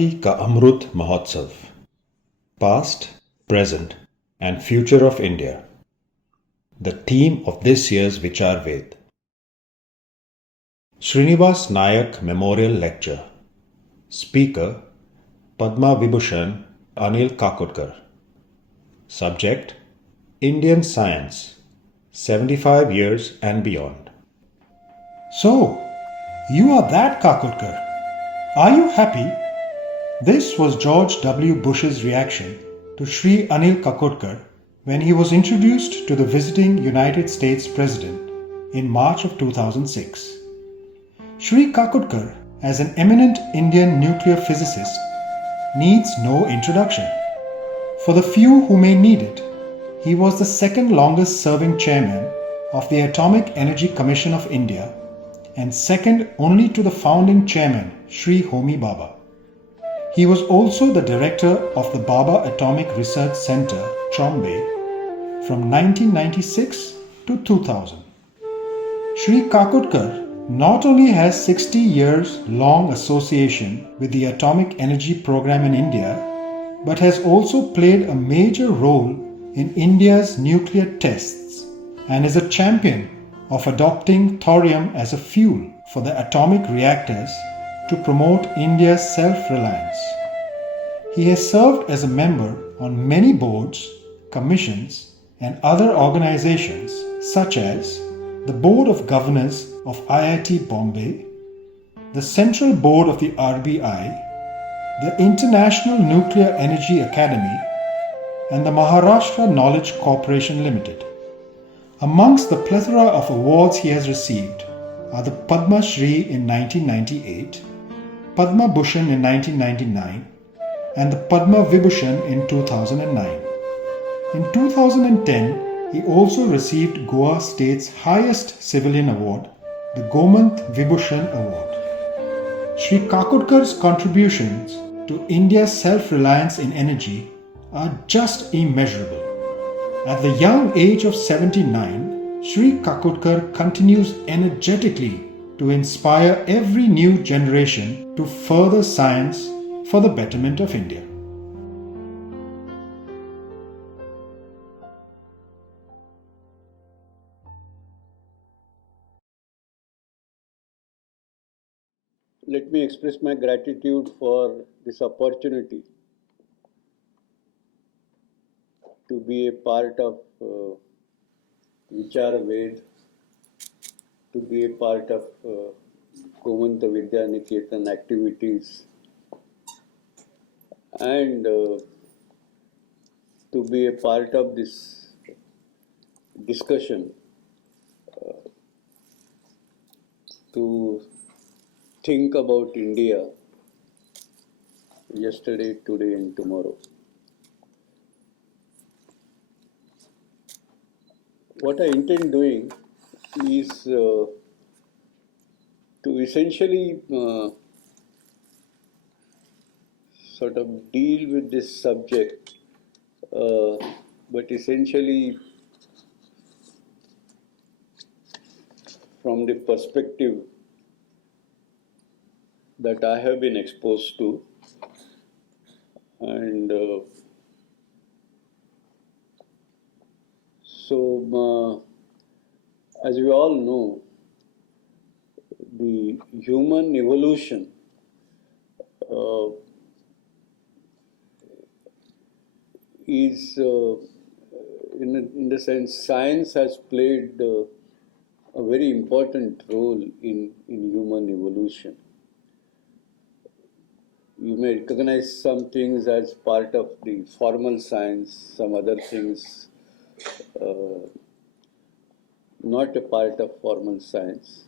Azadi Ka Amrut Mahotsav. Past, Present and Future of India. The theme of this year's Vichar Vedh. Srinivas Nayak Memorial Lecture. Speaker Padma Vibhushan Anil Kakodkar. Subject Indian Science 75 years and beyond. So, you are that Kakodkar. Are you happy? This was George W. Bush's reaction to Sri Anil Kakodkar when he was introduced to the visiting United States President in March of 2006. Sri Kakodkar, as an eminent Indian nuclear physicist, needs no introduction. For the few who may need it, he was the second longest serving chairman of the Atomic Energy Commission of India and second only to the founding chairman Sri Homi Bhabha. He was also the director of the Bhabha Atomic Research Centre, Trombay, from 1996 to 2000. Sri Kakodkar not only has 60 years long association with the atomic energy program in India, but has also played a major role in India's nuclear tests and is a champion of adopting thorium as a fuel for the atomic reactors to promote India's self-reliance. He has served as a member on many boards, commissions and other organizations such as the Board of Governors of IIT Bombay, the Central Board of the RBI, the International Nuclear Energy Academy and the Maharashtra Knowledge Corporation Limited. Amongst the plethora of awards he has received are the Padma Shri in 1998, Padma Bhushan in 1999 and the Padma Vibhushan in 2009. In 2010, he also received Goa State's highest civilian award, the Gomant Vibhushan Award. Sri Kakodkar's contributions to India's self-reliance in energy are just immeasurable. At the young age of 79, Sri Kakodkar continues energetically to inspire every new generation to further science for the betterment of India. Let me express my gratitude for this opportunity to be a part of Vichar Vedh, to be a part of Gomant Vidya Niketan activities, and to be a part of this discussion to think about India yesterday, today, and tomorrow. What I intend doing is to essentially sort of deal with this subject, but essentially from the perspective that I have been exposed to, and so as we all know, the human evolution is, in the sense, science has played a very important role in human evolution. You may recognize some things as part of the formal science, some other things not a part of formal science.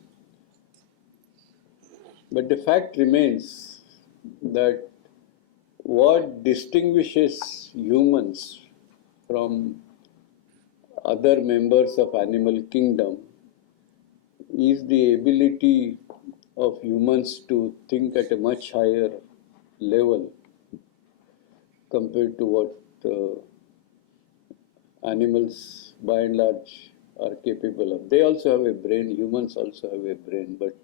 But the fact remains that what distinguishes humans from other members of animal kingdom is the ability of humans to think at a much higher level compared to what animals by and large are capable of. They also have a brain, humans also have a brain, but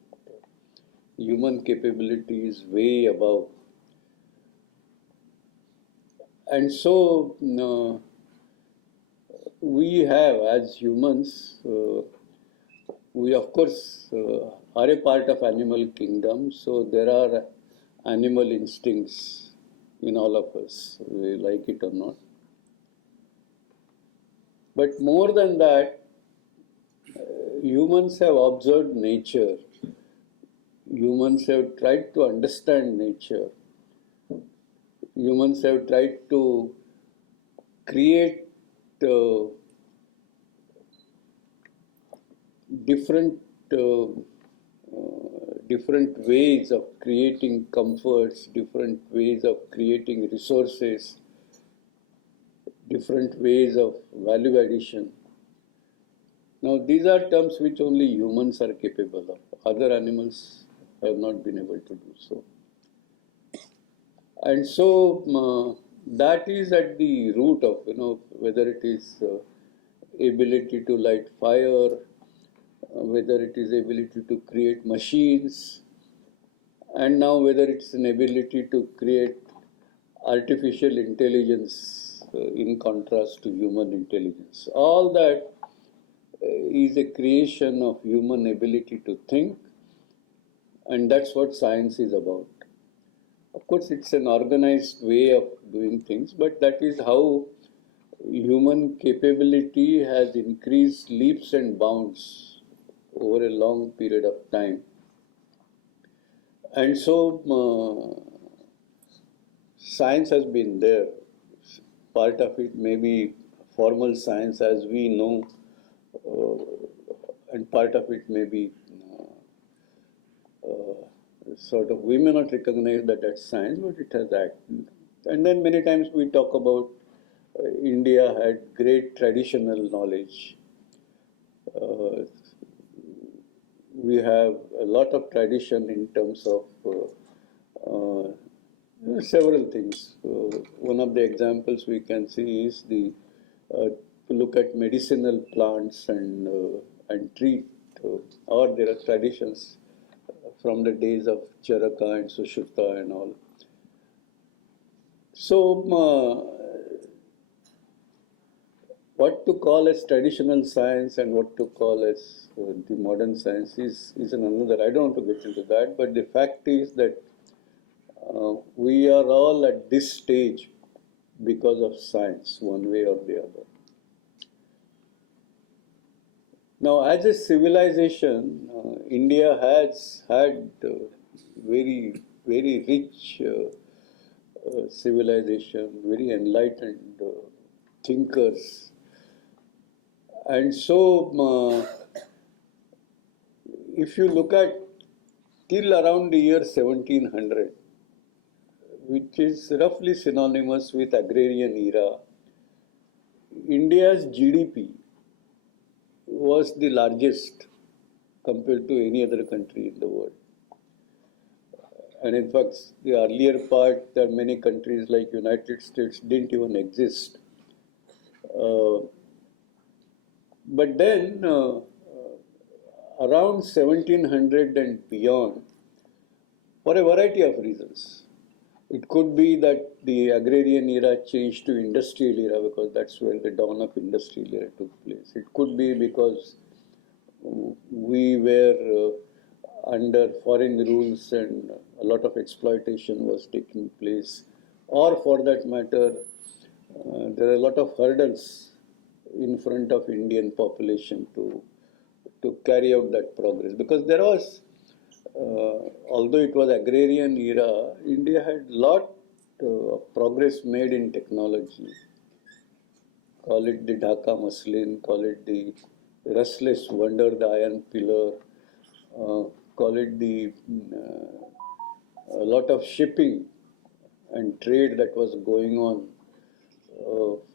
human capability is way above And so we have, as humans, we of course are a part of animal kingdom, so there are animal instincts in all of us, we like it or not. But more than that, humans have observed nature. Humans have tried to understand nature. Humans have tried to create uh, different different ways of creating comforts, different ways of creating resources, different ways of value addition. Now, these are terms which only humans are capable of. Other animals have not been able to do so. And so that is at the root of, whether it is ability to light fire, whether it is ability to create machines, and now whether it's an ability to create artificial intelligence in contrast to human intelligence. All that is a creation of human ability to think, and that's what science is about. Of course, it's an organized way of doing things, but that is how human capability has increased leaps and bounds over a long period of time. And so, science has been there. Part of it may be formal science as we know, and part of it may be sort of, we may not recognize that as science, but it has acted. And then many times we talk about India had great traditional knowledge. We have a lot of tradition in terms of several things. One of the examples we can see is the to look at medicinal plants and treat, or there are traditions from the days of Charaka and Sushruta and all. So, what to call as traditional science and what to call as the modern science is another. I don't want to get into that, but the fact is that we are all at this stage because of science, one way or the other. Now, as a civilization, India has had very, very rich civilization, very enlightened thinkers. And so, if you look at till around the year 1700, which is roughly synonymous with agrarian era, India's GDP was the largest compared to any other country in the world. And in fact, the earlier part, there are many countries like United States didn't even exist. But then, around 1700 and beyond, for a variety of reasons, it could be that the agrarian era changed to industrial era because that's where the dawn of industrial era took place. It could be because we were under foreign rules and a lot of exploitation was taking place, or for that matter, there are a lot of hurdles in front of Indian population to carry out that progress. Because there was, although it was agrarian era, India had lot of progress made in technology. Call it the Dhaka muslin, call it the restless wonder, the iron pillar, call it the a lot of shipping and trade that was going on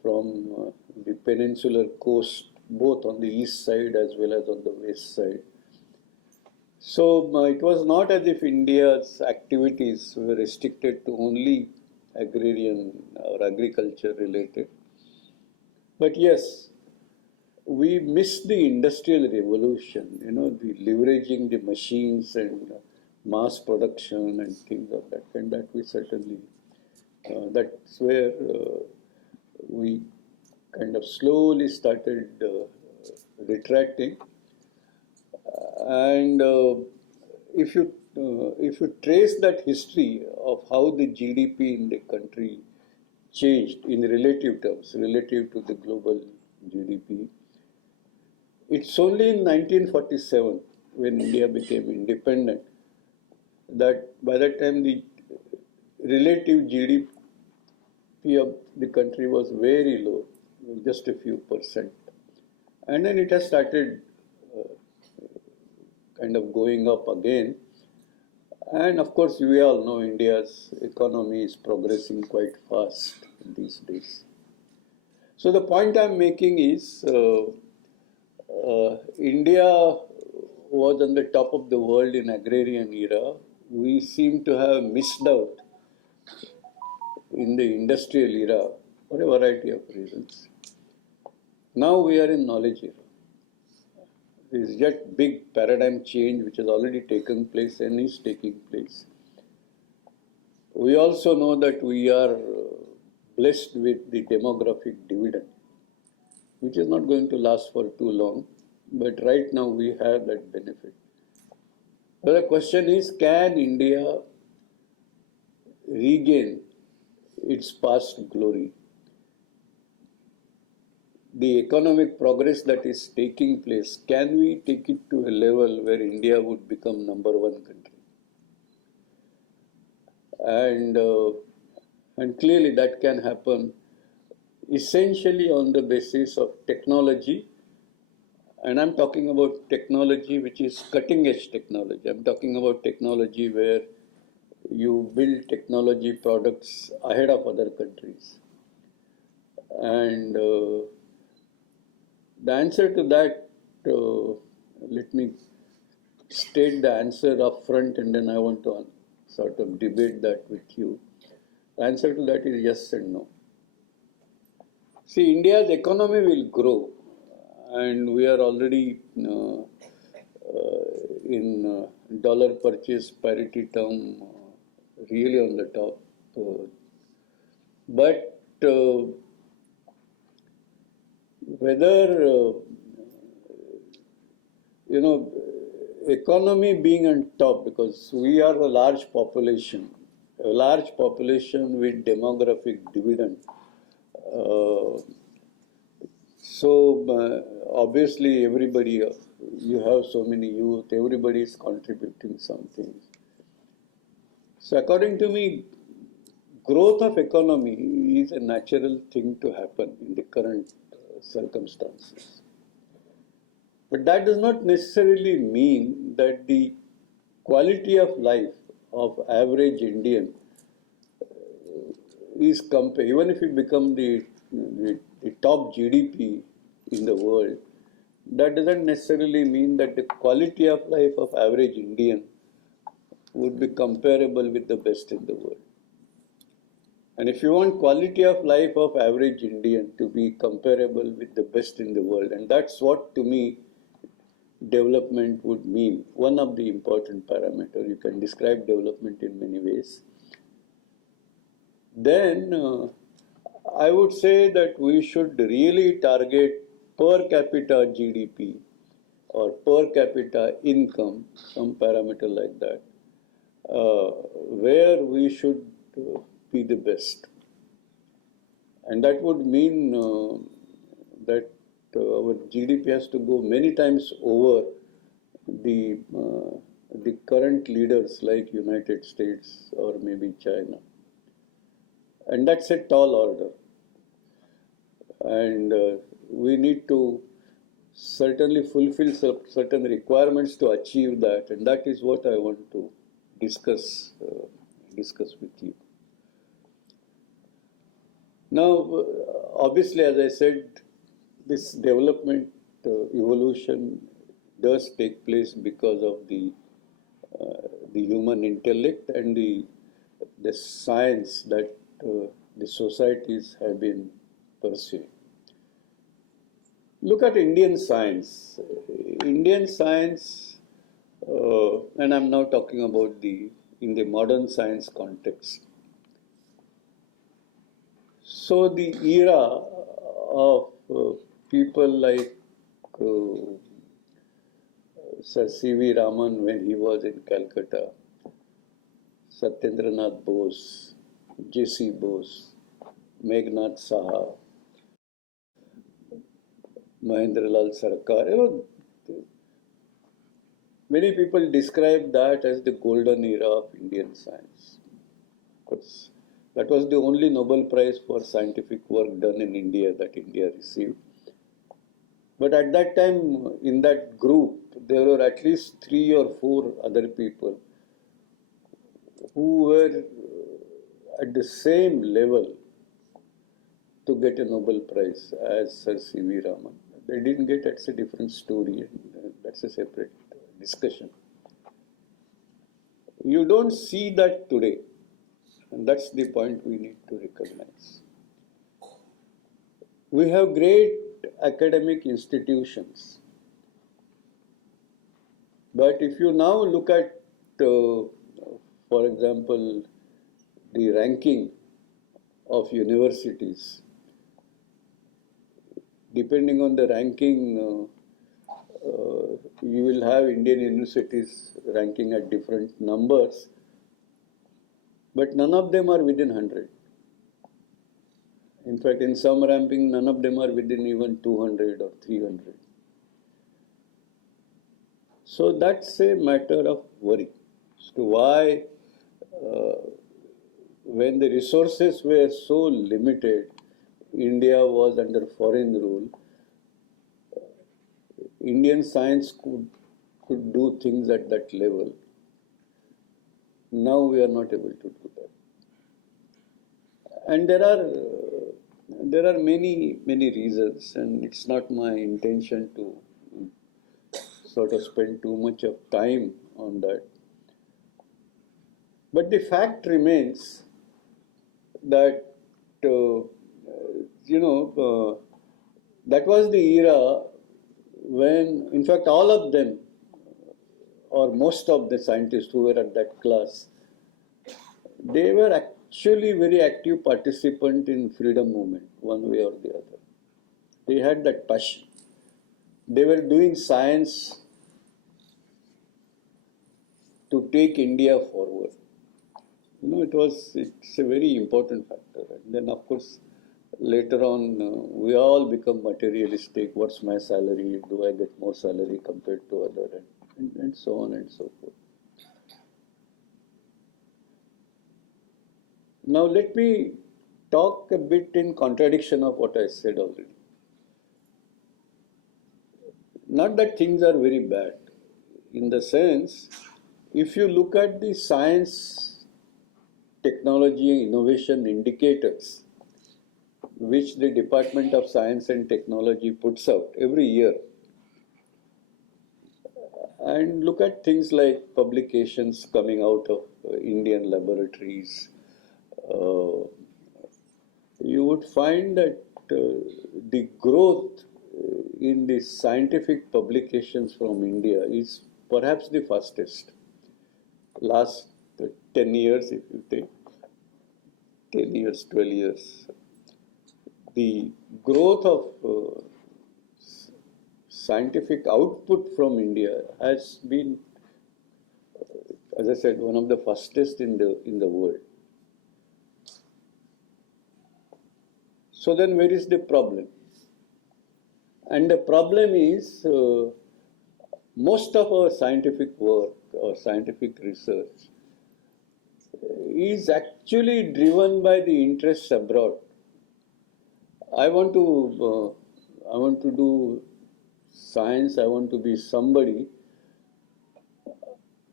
from the peninsular coast, both on the east side as well as on the west side. So it was not as if India's activities were restricted to only agrarian or agriculture related. But yes, we missed the industrial revolution, the leveraging the machines and mass production and things of that kind, that we certainly that's where we kind of slowly started retracting. And if you trace that history of how the GDP in the country changed in relative terms, relative to the global GDP, it's only in 1947 when India became independent that by that time the relative GDP of the country was very low, just a few percent. And then it has started kind of going up again. And of course, we all know India's economy is progressing quite fast these days. So the point I'm making is India was on the top of the world in agrarian era. We seem to have missed out in the industrial era for a variety of reasons. Now we are in knowledge era. There is yet big paradigm change which has already taken place and is taking place. We also know that we are blessed with the demographic dividend, which is not going to last for too long, but right now we have that benefit. But the question is, can India regain its past glory? The economic progress that is taking place, can we take it to a level where India would become number one country? And clearly that can happen essentially on the basis of technology. And I'm talking about technology which is cutting edge technology. I'm talking about technology where you build technology products ahead of other countries. And the answer to that, let me state the answer up front and then I want to sort of debate that with you. The answer to that is yes and no. See, India's economy will grow and we are already in dollar purchase parity term really on the top. But whether economy being on top, because we are a large population with demographic dividend. Obviously everybody, you have so many youth, everybody is contributing something. So according to me, growth of economy is a natural thing to happen in the current circumstances. But that does not necessarily mean that the quality of life of average Indian is compared. Even if you become the top GDP in the world, that doesn't necessarily mean that the quality of life of average Indian would be comparable with the best in the world. And if you want quality of life of average Indian to be comparable with the best in the world, and that's what to me development would mean, one of the important parameters. You can describe development in many ways. Then I would say that we should really target per capita GDP or per capita income, some parameter like that, where we should be the best. And that would mean that our GDP has to go many times over the current leaders like United States or maybe China. And that's a tall order. And we need to certainly fulfill certain requirements to achieve that. And that is what I want to discuss with you. Now, obviously, as I said, this development evolution does take place because of the human intellect and the science that the societies have been pursuing. Look at Indian science. Indian science, and I'm now talking about in the modern science context. So the era of people like Sir C.V. Raman when he was in Calcutta, Satyendranath Bose, J.C. Bose, Meghnad Saha, Mahendralal Sarkar, many people describe that as the golden era of Indian science. Because that was the only Nobel Prize for scientific work done in India that India received. But at that time, in that group, there were at least 3 or 4 other people who were at the same level to get a Nobel Prize as Sir C.V. Raman. They didn't get, that's a different story, and that's a separate discussion. You don't see that today, and that's the point we need to recognize. We have great academic institutions, but if you now look at, for example, the ranking of universities, depending on the ranking, you will have Indian universities ranking at different numbers, but none of them are within 100. In fact, in some ranking, none of them are within even 200 or 300. So that's a matter of worry as to why, when the resources were so limited, India was under foreign rule, Indian science could do things at that level. Now we are not able to do that. And there are many reasons, and it's not my intention to sort of spend too much of time on that. But the fact remains that that was the era when, in fact, all of them, or most of the scientists who were at that class, they were actually very active participant in freedom movement, one way or the other. They had that passion. They were doing science to take India forward. It's a very important factor. And then, of course, later on, we all become materialistic. What's my salary? Do I get more salary compared to other? And so on and so forth. Now, let me talk a bit in contradiction of what I said already. Not that things are very bad. In the sense, if you look at the science, technology, innovation indicators, which the Department of Science and Technology puts out every year, and look at things like publications coming out of Indian laboratories, you would find that the growth in the scientific publications from India is perhaps the fastest. Last 10 years, if you take 10 years, 12 years, the growth of scientific output from India has been, as I said, one of the fastest in the world. So then where is the problem? And the problem is most of our scientific work or scientific research is actually driven by the interests abroad. I want to do science, I want to be somebody.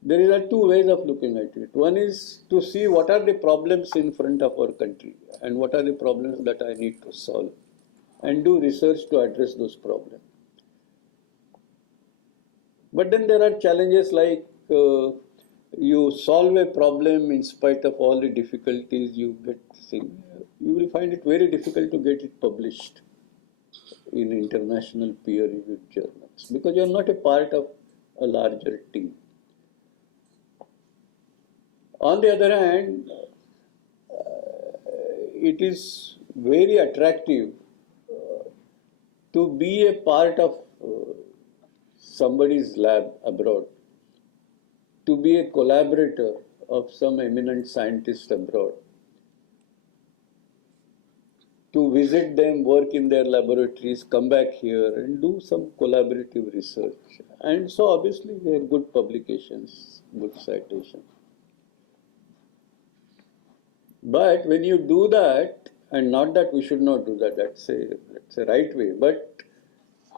There are 2 ways of looking at it. One is to see what are the problems in front of our country and what are the problems that I need to solve, and do research to address those problems. But then there are challenges like you solve a problem in spite of all the difficulties you get. You will find it very difficult to get it published in international peer-reviewed journals because you are not a part of a larger team. On the other hand, it is very attractive to be a part of somebody's lab abroad, to be a collaborator of some eminent scientist abroad, to visit them, work in their laboratories, come back here and do some collaborative research. And so obviously they have good publications, good citation. But when you do that, and not that we should not do that, that's a right way, but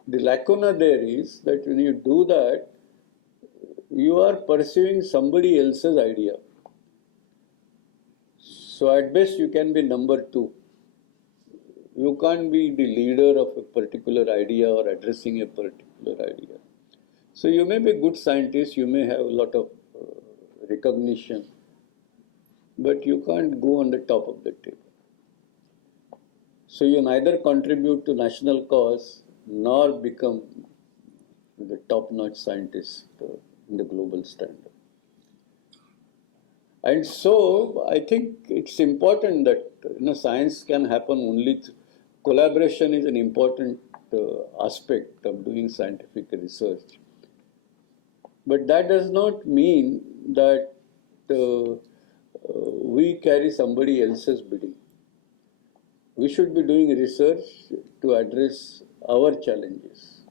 the lacuna there is that when you do that, you are pursuing somebody else's idea. So at best you can be number two. You can't be the leader of a particular idea or addressing a particular idea. So you may be a good scientist, you may have a lot of recognition, but you can't go on the top of the table. So you neither contribute to national cause nor become the top-notch scientist in the global standard. And so I think it's important that science can happen only through collaboration is an important aspect of doing scientific research. But that does not mean that we carry somebody else's bidding. We should be doing research to address our challenges,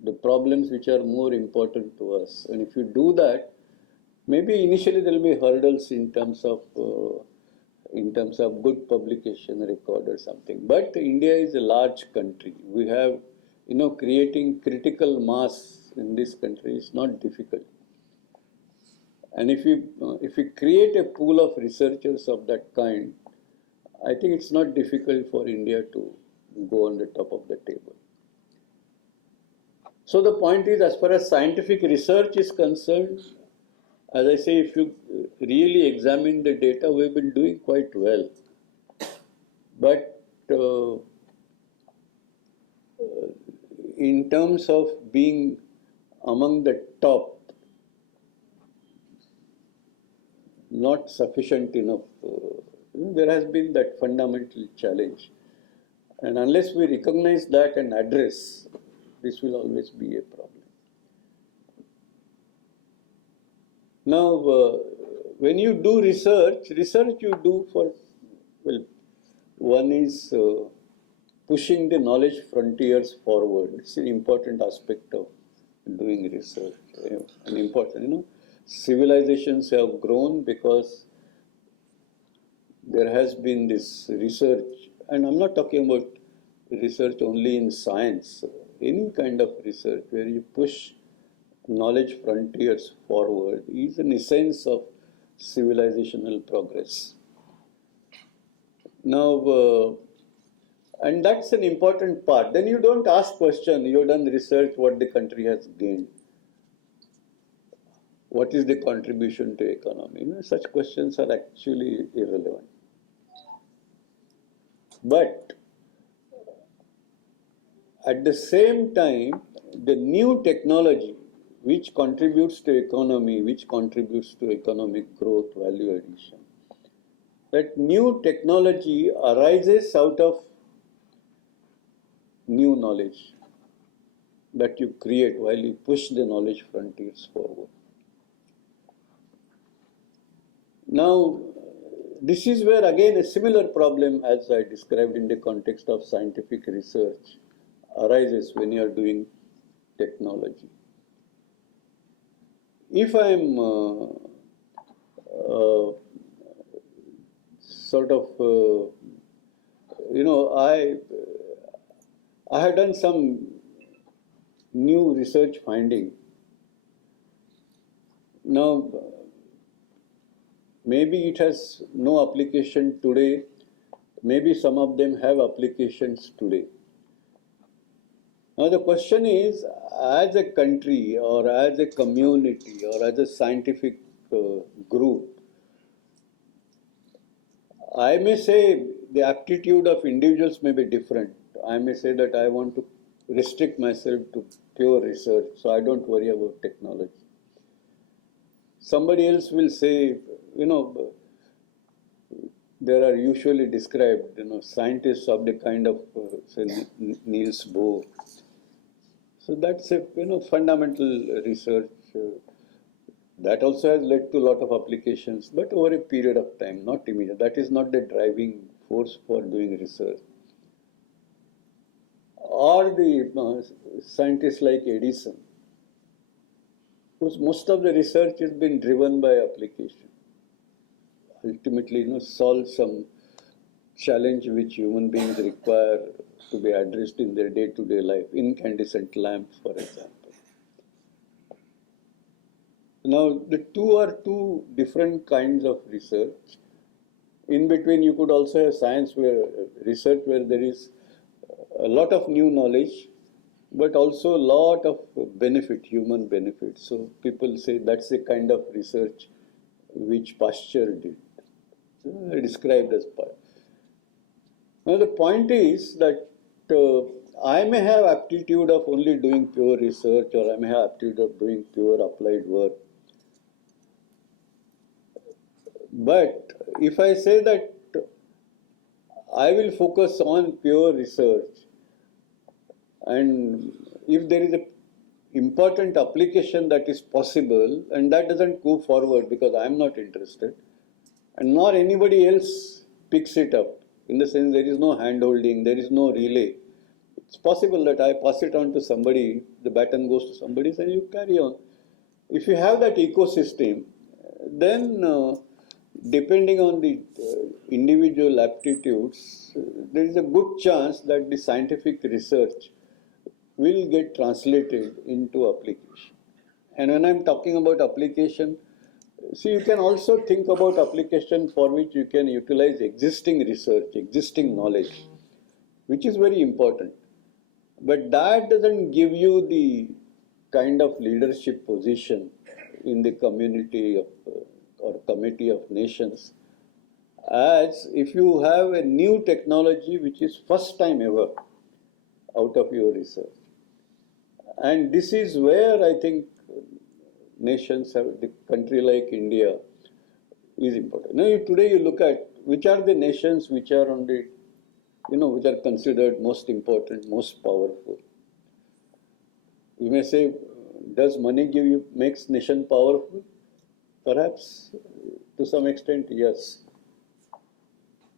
the problems which are more important to us. And if you do that, maybe initially there will be hurdles in terms of good publication record or something. But India is a large country. We have, creating critical mass in this country is not difficult. And if we create a pool of researchers of that kind, I think it's not difficult for India to go on the top of the table. So the point is, as far as scientific research is concerned, as I say, if you really examine the data, we've been doing quite well. But in terms of being among the top, not sufficient enough. There has been that fundamental challenge. And unless we recognize that and address, this will always be a problem. Now, when you do research you do for, one is pushing the knowledge frontiers forward. It's an important aspect of doing research. An important, civilizations have grown because there has been this research, and I'm not talking about research only in science, any kind of research where you push knowledge frontiers forward is an essence of civilizational progress. Now, and that's an important part. Then you don't ask question, you've done research, what the country has gained. What is the contribution to economy? Such questions are actually irrelevant. But at the same time, the new technology which contributes to economy, which contributes to economic growth, value addition, that new technology arises out of new knowledge that you create while you push the knowledge frontiers forward. Now, this is where again a similar problem, as I described in the context of scientific research, arises when you are doing technology. If I am I have done some new research finding. Now, maybe it has no application today, maybe some of them have applications today. Now the question is, as a country or as a community or as a scientific group, I may say the aptitude of individuals may be different. I may say that I want to restrict myself to pure research, so I don't worry about technology. Somebody else will say, there are usually described, scientists of the kind of, say, Niels Bohr. So that's a, fundamental research that also has led to a lot of applications, but over a period of time, not immediate. That is not the driving force for doing research. Or the scientists like Edison, whose most of the research has been driven by application. Ultimately, solve some challenge which human beings require to be addressed in their day-to-day life. Incandescent lamps, for example. Now, the two are two different kinds of research. In between, you could also have science where research where there is a lot of new knowledge, but also a lot of benefit, human benefit. So people say that's the kind of research which Pasteur did, described as part. Now the point is that I may have aptitude of only doing pure research, or I may have aptitude of doing pure applied work. But if I say that I will focus on pure research, and if there is an important application that is possible, and that doesn't go forward because I am not interested, and nor anybody else picks it up, in the sense there is no hand-holding, there is no relay. It's possible that I pass it on to somebody, the baton goes to somebody, and you carry on. If you have that ecosystem, then depending on the individual aptitudes, there is a good chance that the scientific research will get translated into application. And when I'm talking about application, see, you can also think about application for which you can utilize existing research, existing knowledge, which is very important. But that doesn't give you the kind of leadership position in the community of, or committee of nations as if you have a new technology which is first time ever out of your research. And this is where I think nations have, the country like India is important. Now, today you look at which are the nations which are on the, which are considered most important, most powerful. You may say, does money makes nation powerful? Perhaps to some extent, yes.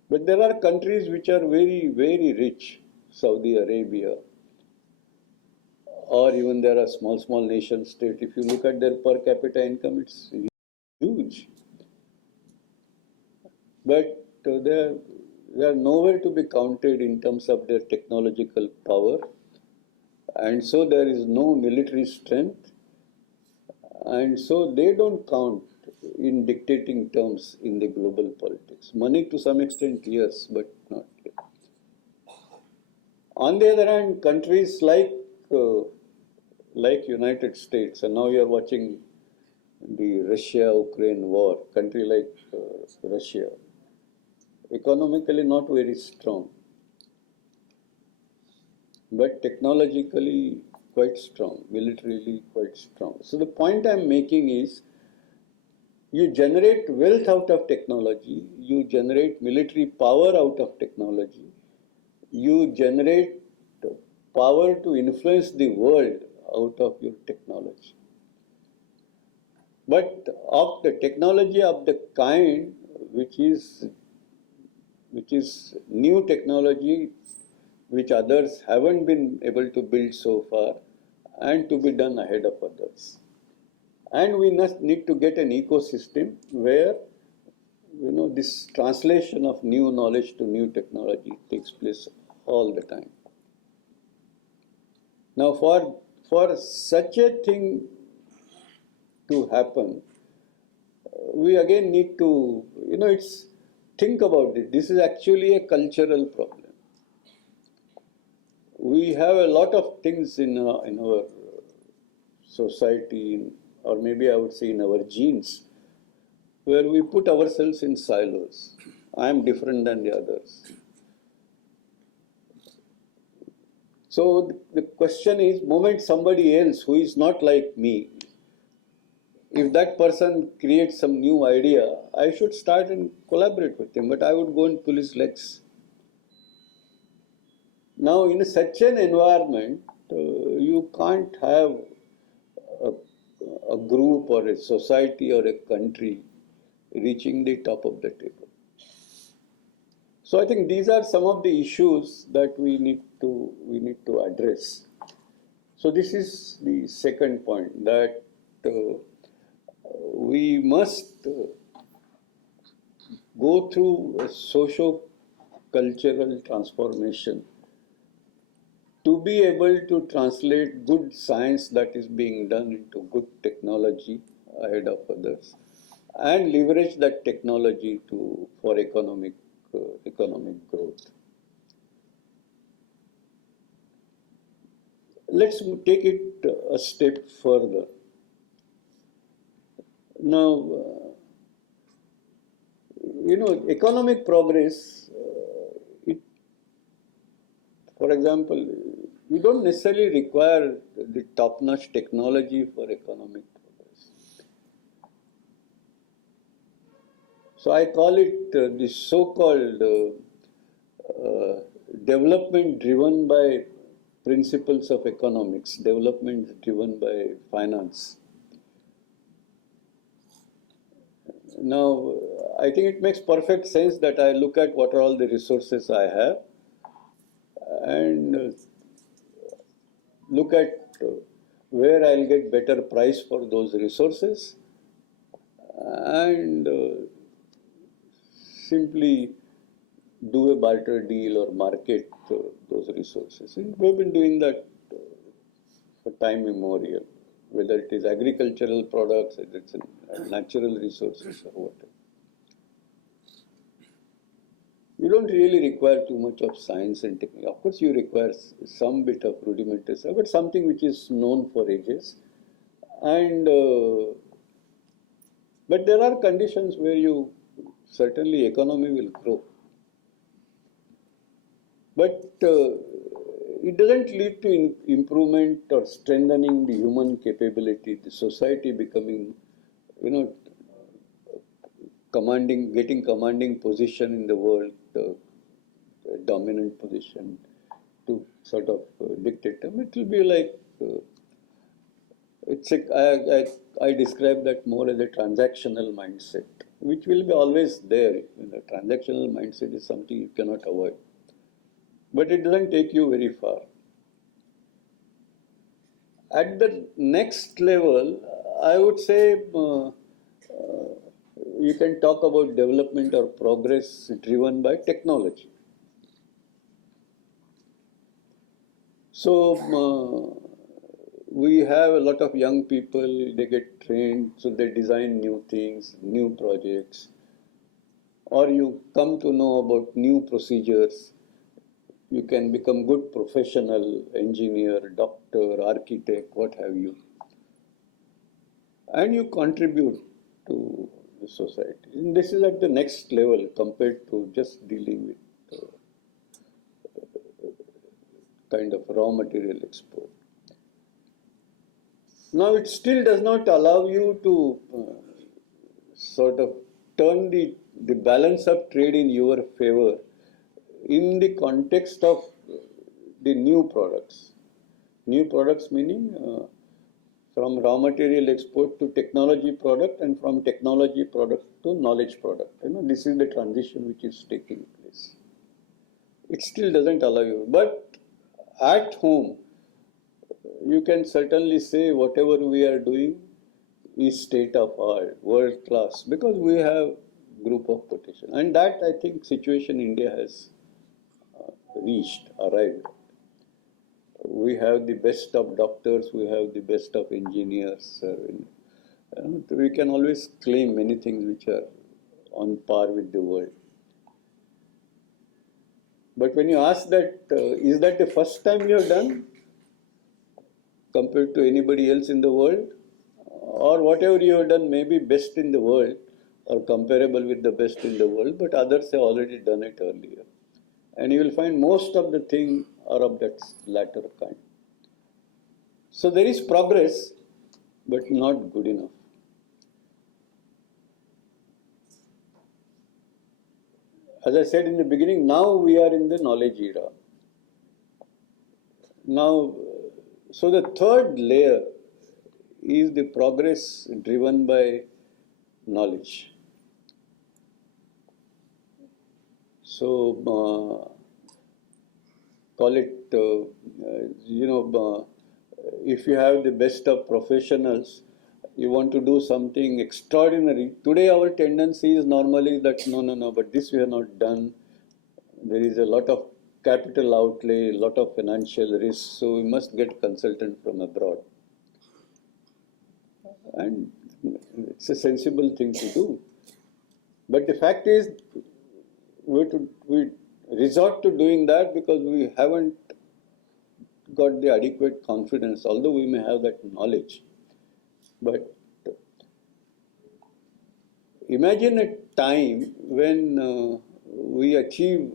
But there are countries which are very, very rich, Saudi Arabia, or even there are small nation states. If you look at their per capita income, it's huge. But they are nowhere to be counted in terms of their technological power. And so there is no military strength. And so they don't count in dictating terms in the global politics. Money to some extent, yes, but not yet. On the other hand, countries like United States, and now you are watching the Russia-Ukraine war, country like Russia, economically not very strong, but technologically quite strong, militarily quite strong. So the point I'm making is, you generate wealth out of technology, you generate military power out of technology, you generate power to influence the world out of your technology. But of the technology of the kind which is new technology which others haven't been able to build so far, and to be done ahead of others. And we must need to get an ecosystem where this translation of new knowledge to new technology takes place all the time. Now, for such a thing to happen, we again need to, think about it. This is actually a cultural problem. We have a lot of things in our society, or maybe I would say in our genes, where we put ourselves in silos. I am different than the others. So the question is, moment somebody else who is not like me if that person creates some new idea, I should start and collaborate with him, but I would go and pull his legs. Now, in such an environment, you can't have a, a group or a society or a country reaching the top of the table. So I think these are some of the issues that we need to address. So this is the second point, that we must go through a socio-cultural transformation to be able to translate good science that is being done into good technology ahead of others, and leverage that technology for economic growth. Let's take it a step further. Now, economic progress, for example, you don't necessarily require the top-notch technology for economic progress. So I call it the so-called development driven by principles of economics, development driven by finance. Now, I think it makes perfect sense that I look at what are all the resources I have and look at where I'll get better price for those resources, and simply do a barter deal or market those resources. And we've been doing that for time immemorial, whether it is agricultural products, whether it's natural resources or whatever. You don't really require too much of science and technique. Of course, you require some bit of rudimentary science, but something which is known for ages. And but there are conditions where certainly economy will grow. But it doesn't lead to improvement or strengthening the human capability, the society becoming, getting commanding position in the world, dominant position to sort of dictate them. It will be like, I describe that more as a transactional mindset, which will be always there. Transactional mindset is something you cannot avoid. But it doesn't take you very far. At the next level, I would say you can talk about development or progress driven by technology. So we have a lot of young people, they get trained, so they design new things, new projects, or you come to know about new procedures. You can become good professional, engineer, doctor, architect, what have you. And you contribute to the society. And this is at the next level compared to just dealing with kind of raw material export. Now, it still does not allow you to sort of turn the balance of trade in your favor in the context of the new products. New products meaning from raw material export to technology product, and from technology product to knowledge product. This is the transition which is taking place. It still doesn't allow you. But at home, you can certainly say whatever we are doing is state of art, world class, because we have group of potential. And that, I think, situation India has arrived. We have the best of doctors, we have the best of engineers. We can always claim many things which are on par with the world. But when you ask that, is that the first time you have done compared to anybody else in the world? Or whatever you have done may be best in the world or comparable with the best in the world, but others have already done it earlier. And you will find most of the things are of that latter kind. So there is progress, but not good enough. as I said in the beginning, now we are in the knowledge era. Now, so the third layer is the progress driven by knowledge. So, call it, if you have the best of professionals, you want to do something extraordinary. Today, our tendency is normally that no, but this we have not done. There is a lot of capital outlay, a lot of financial risk, so we must get consultant from abroad. And it's a sensible thing to do. But the fact is, we resort to doing that because we haven't got the adequate confidence, although we may have that knowledge. But imagine a time when we achieve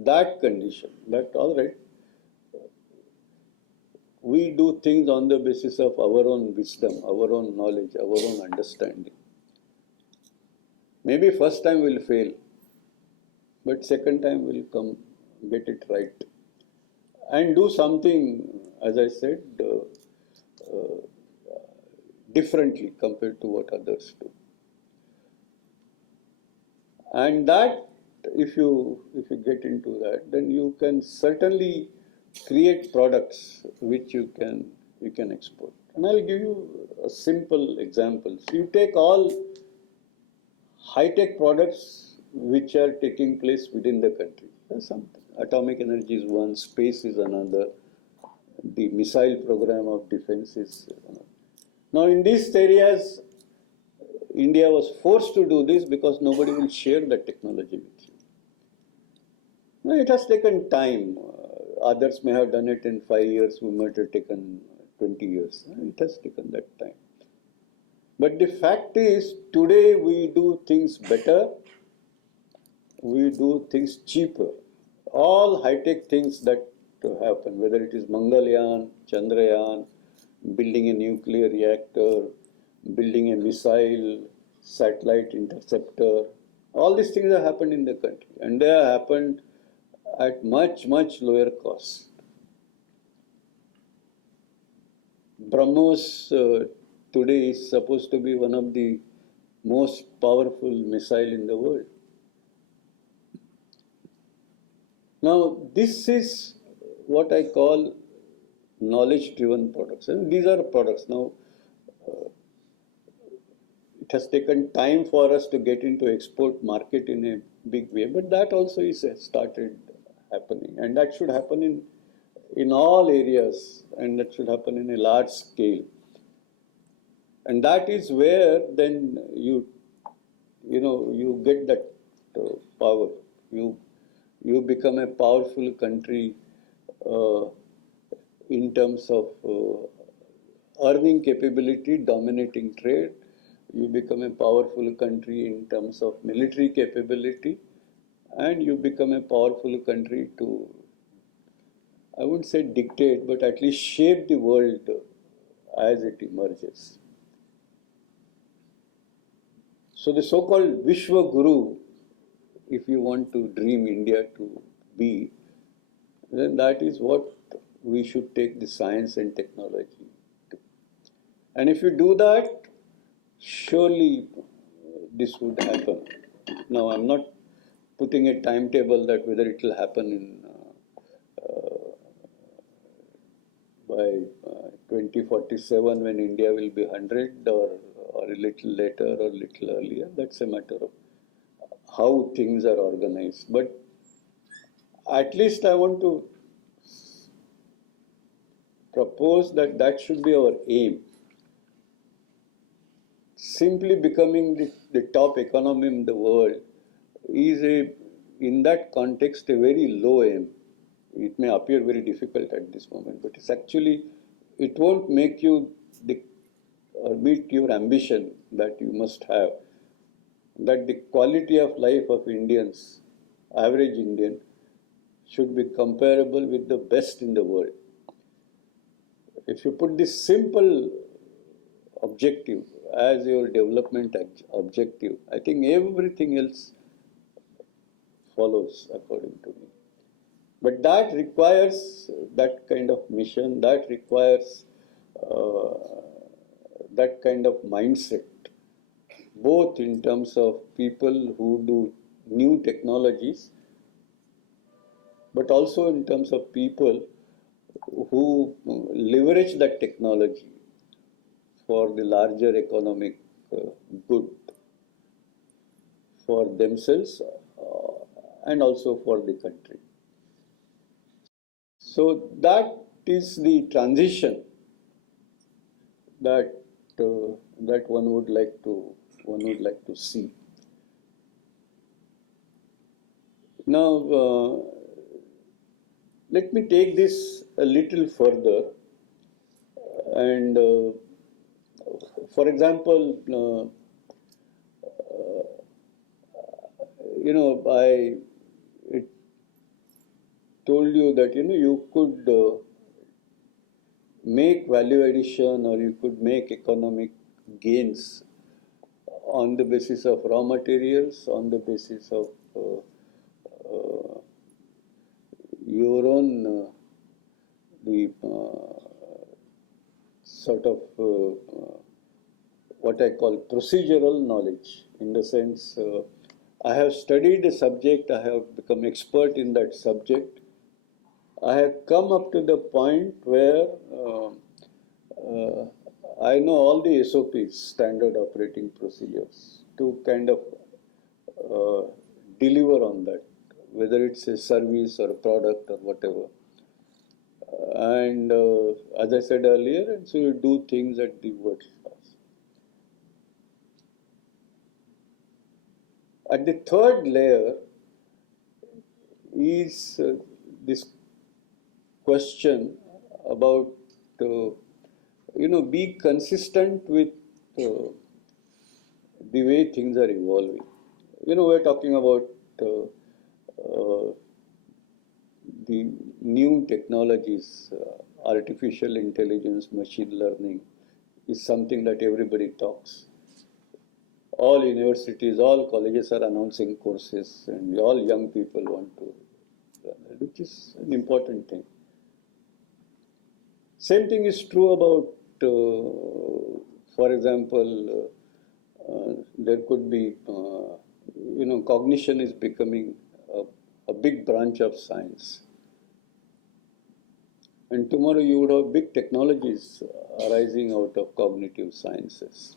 that condition, that all right, we do things on the basis of our own wisdom, our own knowledge, our own understanding. Maybe first time we'll fail, but second time we'll come get it right. And do something, as I said, differently compared to what others do. And that, if you get into that, then you can certainly create products which you can export. And I'll give you a simple example. So you take all high-tech products which are taking place within the country. Some atomic energy is one, space is another, the missile program of defense is another. Now in these areas, India was forced to do this because nobody will share that technology with you. Now it has taken time. Others may have done it in 5 years, we might have taken 20 years. It has taken that time. But the fact is, today we do things better, we do things cheaper. All high-tech things that happen, whether it is Mangalyaan, Chandrayaan, building a nuclear reactor, building a missile, satellite interceptor, all these things have happened in the country. And they have happened at much, much lower cost. BrahMos today is supposed to be one of the most powerful missile in the world. Now, this is what I call knowledge-driven products. And these are products. Now, it has taken time for us to get into export market in a big way, but that also is started happening. And that should happen in all areas, and that should happen in a large scale. And that is where then you get that power. You become a powerful country in terms of earning capability, dominating trade. You become a powerful country in terms of military capability, and you become a powerful country to, I wouldn't say dictate, but at least shape the world as it emerges. So the so-called Vishwa Guru, if you want to dream India to be, then that is what we should take the science and technology to. And if you do that, surely this would happen. Now, I'm not putting a timetable that whether it will happen by 2047 when India will be 100 or a little later or a little earlier. That's a matter of how things are organized. But at least I want to propose that that should be our aim. Simply becoming the top economy in the world is in that context, a very low aim. It may appear very difficult at this moment, but it's actually, it won't make you or meet your ambition that you must have. That the quality of life of Indians, average Indian, should be comparable with the best in the world. If you put this simple objective as your development objective, I think everything else follows, according to me. But that requires that kind of mission, that requires that kind of mindset, both in terms of people who do new technologies, but also in terms of people who leverage that technology for the larger economic good for themselves and also for the country. So that is the transition that that one would like to see. Now, let me take this a little further, and for example, I told you that you could make value addition or you could make economic gains on the basis of raw materials, on the basis of your own the sort of what I call procedural knowledge, in the sense I have studied a subject, I have become expert in that subject. I have come up to the point where I know all the SOPs, standard operating procedures, to kind of deliver on that, whether it's a service or a product or whatever. And as I said earlier, and so you do things at the world class. At the third layer is this question about be consistent with the way things are evolving. We're talking about the new technologies, artificial intelligence, machine learning is something that everybody talks. All universities, all colleges are announcing courses, and all young people want to learn, which is an important thing. Same thing is true about, for example, there could be, cognition is becoming a big branch of science. And tomorrow you would have big technologies arising out of cognitive sciences.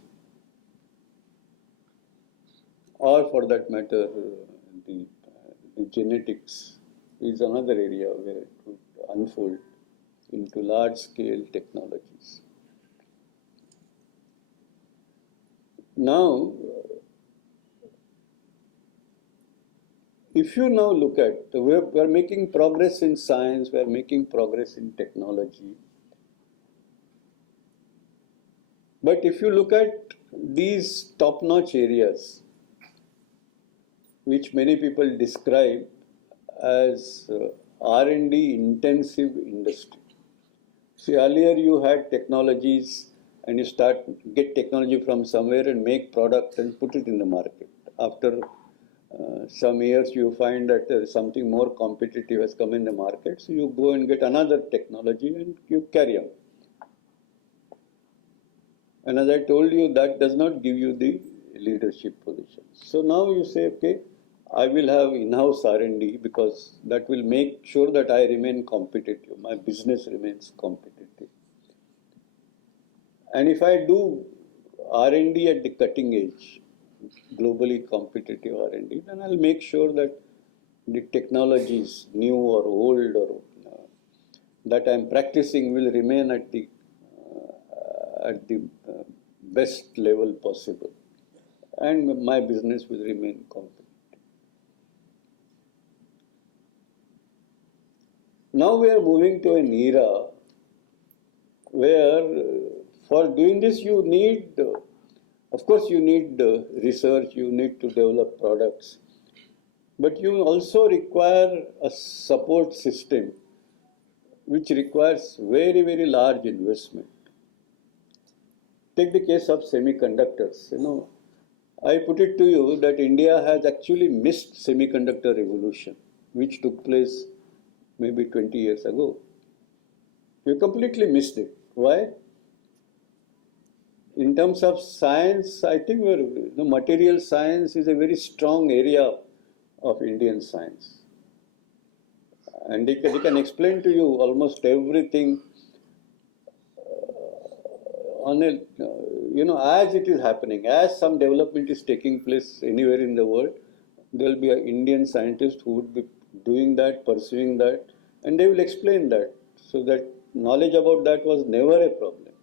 Or for that matter, the genetics is another area where it would unfold into large-scale technologies. Now, if you now look at, we are making progress in science, we are making progress in technology. But if you look at these top-notch areas, which many people describe as R&D intensive industry. See, earlier you had technologies and you get technology from somewhere and make product and put it in the market. After some years you find that something more competitive has come in the market, so you go and get another technology and you carry on. And as I told you, that does not give you the leadership position. So now you say, okay, I will have in-house R&D because that will make sure that I remain competitive, my business remains competitive. And if I do R&D at the cutting edge, globally competitive R&D, then I'll make sure that the technologies, new or old, or that I'm practicing will remain at the best level possible, and my business will remain competitive. Now we are moving to an era where for doing this you need, of course you need research, you need to develop products, but you also require a support system which requires very, very large investment. Take the case of semiconductors. I put it to you that India has actually missed semiconductor revolution, which took place maybe 20 years ago. We completely missed it. Why? In terms of science, I think material science is a very strong area of Indian science. And they can explain to you almost everything on a, as it is happening, as some development is taking place anywhere in the world, there will be an Indian scientist who would be doing that, pursuing that, and they will explain that. So that knowledge about that was never a problem.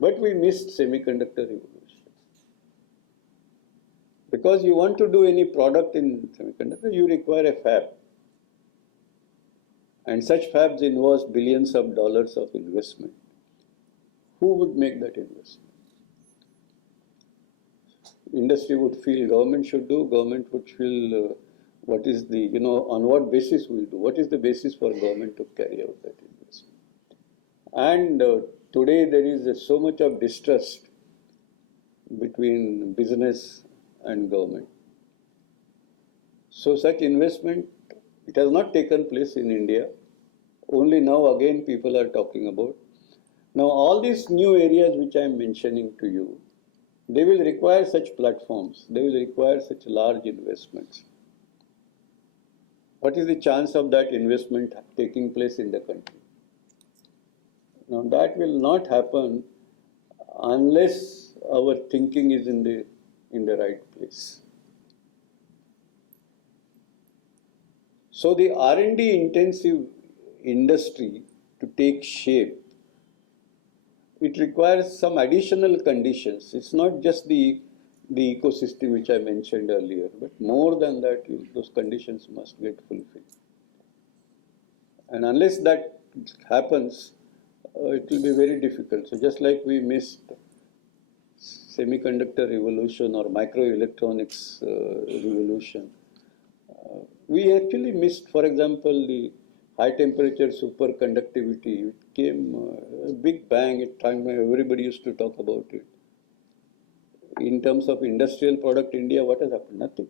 But we missed semiconductor revolution. Because you want to do any product in semiconductor, you require a fab. And such fabs involve billions of dollars of investment. Who would make that investment? Industry would feel government should do, government would feel what is the, on what basis we do, what is the basis for government to carry out that investment. And today there is so much of distrust between business and government. So such investment, it has not taken place in India. Only now again people are talking about. Now all these new areas which I am mentioning to you, they will require such platforms. They will require such large investments. What is the chance of that investment taking place in the country? Now that will not happen unless our thinking is in the right place. So the R&D intensive industry to take shape, it requires some additional conditions. It's not just the ecosystem which I mentioned earlier, but more than that, those conditions must get fulfilled. And unless that happens, it will be very difficult. So just like we missed semiconductor revolution or microelectronics revolution, we actually missed, for example, the high temperature superconductivity. It came a big bang at time when everybody used to talk about it. In terms of industrial product, India, what has happened? Nothing.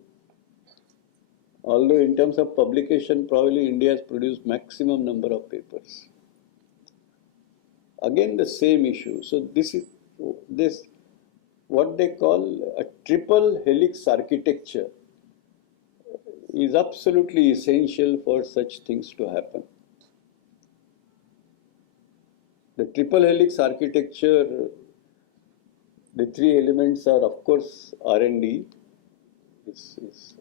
Although in terms of publication, probably India has produced maximum number of papers. Again, the same issue. So this what they call a triple helix architecture is absolutely essential for such things to happen. The triple helix architecture, the three elements are, of course, R&D is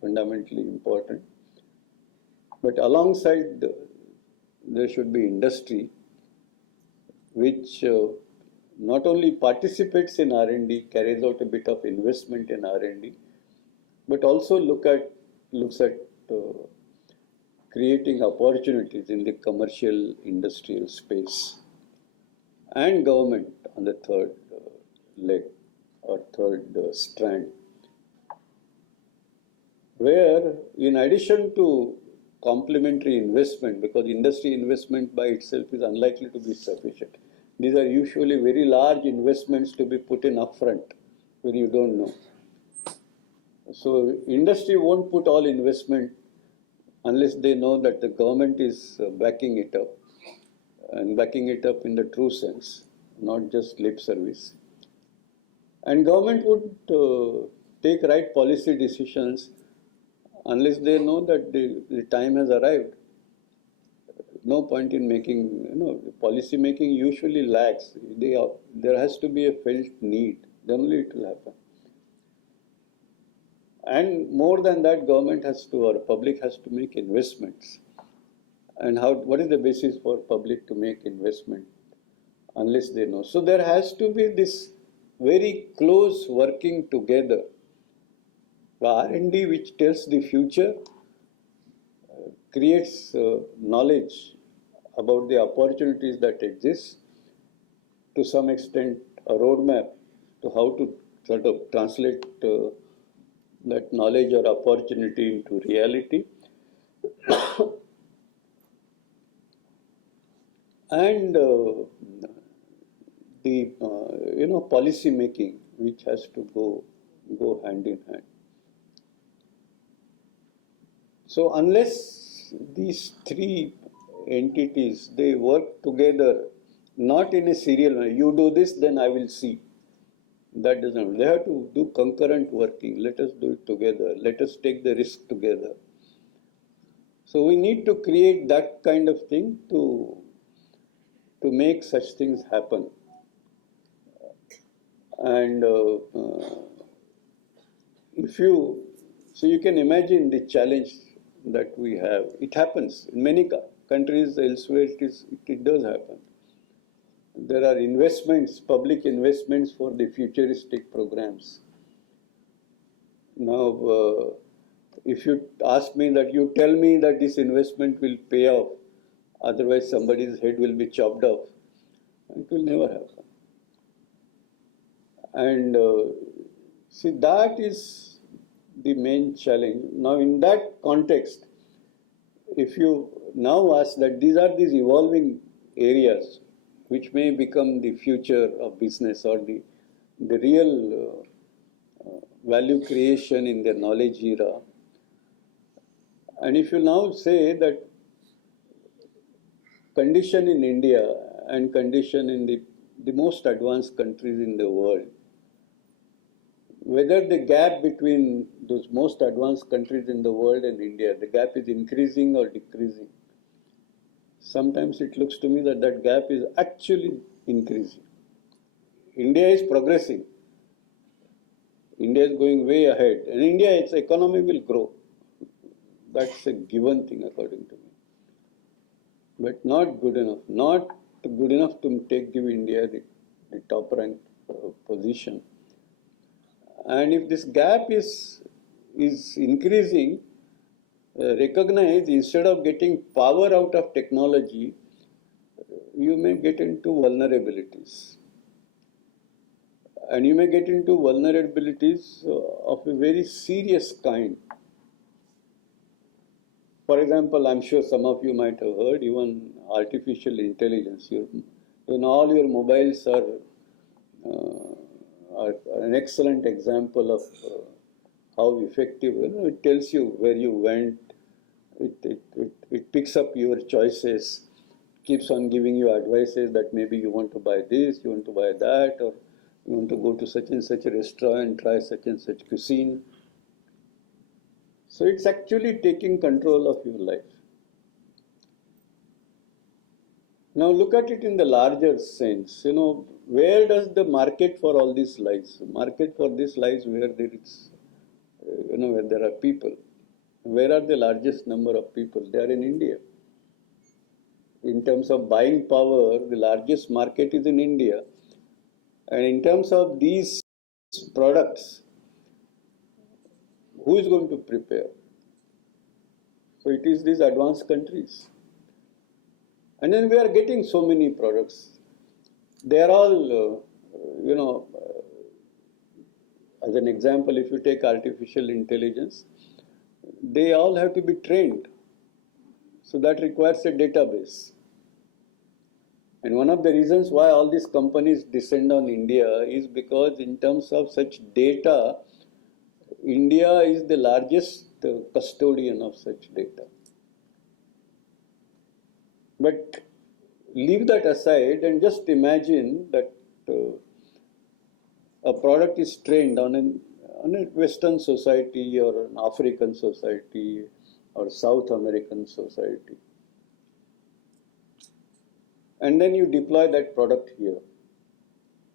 fundamentally important. But alongside, there should be industry, which not only participates in R&D, carries out a bit of investment in R&D, but also looks at creating opportunities in the commercial industrial space. And government on the third leg or third strand, where in addition to complementary investment, because industry investment by itself is unlikely to be sufficient. These are usually very large investments to be put in upfront when you don't know. So industry won't put all investment unless they know that the government is backing it up, and backing it up in the true sense, not just lip service. And government would take right policy decisions unless they know that the time has arrived. No point in making, policy making usually lags. There has to be a felt need, then only it will happen. And more than that, government has to, or public has to make investments. And what is the basis for public to make investment unless they know? So there has to be this very close working together. R&D, which tells the future, creates knowledge about the opportunities that exist, to some extent a roadmap to how to sort of translate that knowledge or opportunity into reality. And the policy making which has to go hand in hand. So unless these three entities, they work together, not in a serial manner, you do this, then I will see. That doesn't, they have to do concurrent working. Let us do it together. Let us take the risk together. So we need to create that kind of thing to make such things happen. And so you can imagine the challenge that we have. It happens in many countries elsewhere. It does happen. There are investments, public investments for the futuristic programs. Now, if you ask me that, you tell me that this investment will pay off, otherwise somebody's head will be chopped off, it will never happen. And see, that is the main challenge. Now, in that context, if you now ask that these are these evolving areas which may become the future of business or the real value creation in the knowledge era. And if you now say that condition in India and condition in the most advanced countries in the world, whether the gap between those most advanced countries in the world and India, the gap is increasing or decreasing. Sometimes it looks to me that that gap is actually increasing. India is progressing. India is going way ahead. And India, its economy will grow. That's a given thing according to me. But not good enough. Not good enough to give India the top rank position. And if this gap is increasing, recognize instead of getting power out of technology, you may get into vulnerabilities. And you may get into vulnerabilities of a very serious kind. For example, I'm sure some of you might have heard, even artificial intelligence. All your mobiles are an excellent example of how effective. It tells you where you went. It picks up your choices, keeps on giving you advices that maybe you want to buy this, you want to buy that, or you want to go to such and such a restaurant, try such and such cuisine. So it's actually taking control of your life. Now look at it in the larger sense. Where does the market for all this lies? The market for this lies where there is, where there are people. Where are the largest number of people? They are in India. In terms of buying power, the largest market is in India. And in terms of these products, who is going to prepare? So it is these advanced countries. And then we are getting so many products. They are all, as an example, if you take artificial intelligence, they all have to be trained. So that requires a database. And one of the reasons why all these companies descend on India is because in terms of such data, India is the largest custodian of such data. But leave that aside and just imagine that a product is trained on a Western society or an African society or South American society. And then you deploy that product here.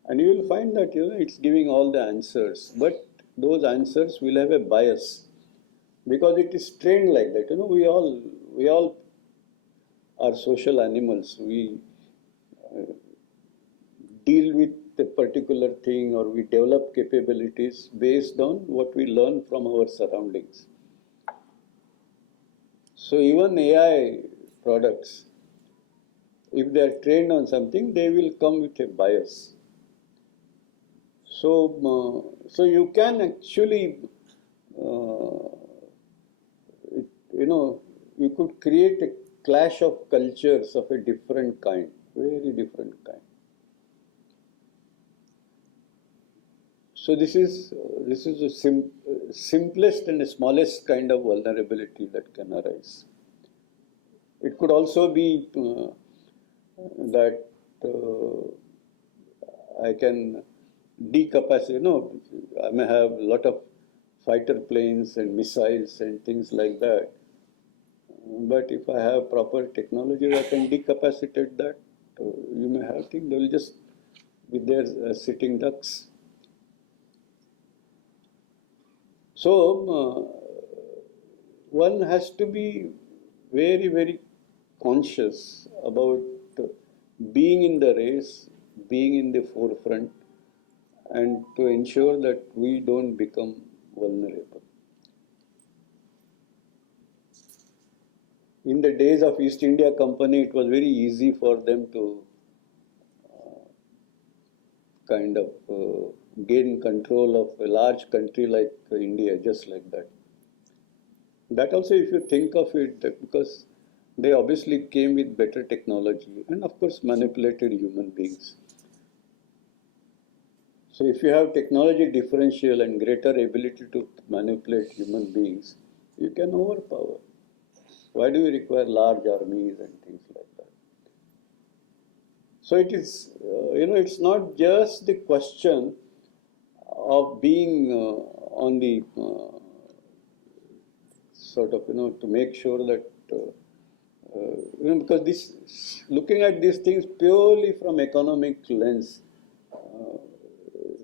And you will find that it's giving all the answers. But those answers will have a bias because it is trained like that. We all are social animals. We deal with a particular thing or we develop capabilities based on what we learn from our surroundings. So even AI products, if they are trained on something, they will come with a bias. So you can actually, you could create a clash of cultures of a different kind, very different kind. So this is the simplest and smallest kind of vulnerability that can arise. It could also be that I can decapacitate. I may have a lot of fighter planes and missiles and things like that. But if I have proper technology, I can decapacitate that. You may have things, they will just be there sitting ducks. So one has to be very, very conscious about being in the race, being in the forefront, and to ensure that we don't become vulnerable. In the days of East India Company, it was very easy for them to kind of gain control of a large country like India, just like that. That also, if you think of it, because they obviously came with better technology and, of course, manipulated human beings. So, if you have technology differential and greater ability to manipulate human beings, you can overpower. Why do you require large armies and things like that? So, it is, it's not just the question of being on the sort of, to make sure that, because this, looking at these things purely from economic lens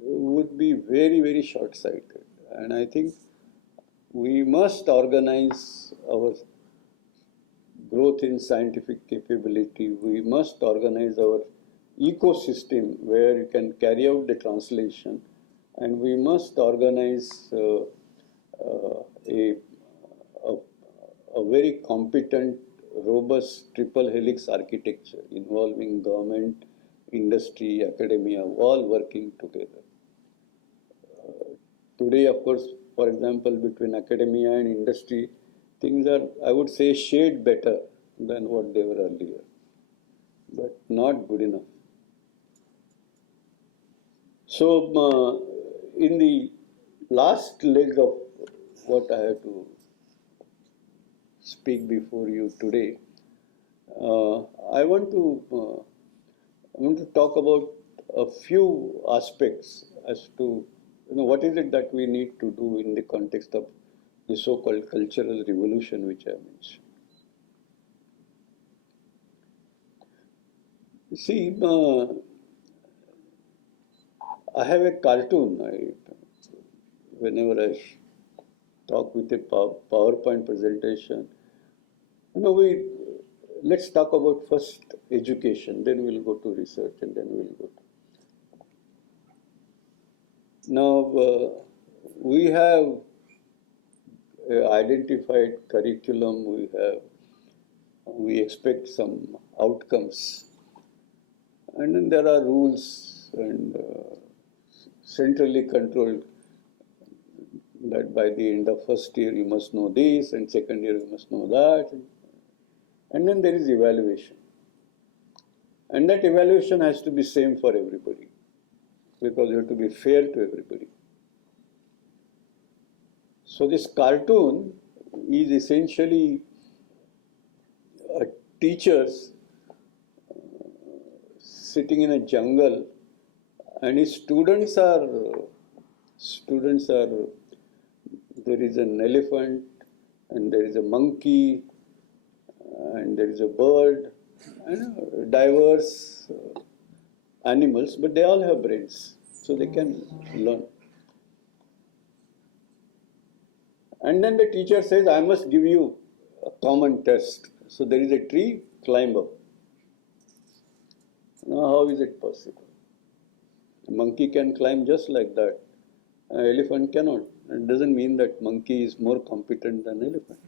would be very, very short-sighted. And I think we must organize our growth in scientific capability. We must organize our ecosystem where you can carry out the translation, and we must organize a very competent, robust triple helix architecture involving government, industry, academia, all working together. Today, of course, for example, between academia and industry, things are, I would say, shade better than what they were earlier, but not good enough. So, in the last leg of what I have to speak before you today, I want to talk about a few aspects as to what is it that we need to do in the context of the so-called cultural revolution which I mentioned. See, I have a cartoon. Whenever I talk with a PowerPoint presentation, let's talk about first education, then we'll go to research, and then we'll go to. Now, we have identified curriculum, we expect some outcomes, and then there are rules and centrally controlled that by the end of first year you must know this, and second year you must know that, and then there is evaluation, and that evaluation has to be same for everybody, because you have to be fair to everybody. So this cartoon is essentially teachers sitting in a jungle, and his students are, there is an elephant, and there is a monkey, and there is a bird, and diverse animals, but they all have brains, so they can learn. And then the teacher says, I must give you a common test. So there is a tree, climb up. Now, how is it possible? A monkey can climb just like that. An elephant cannot. It doesn't mean that monkey is more competent than elephant.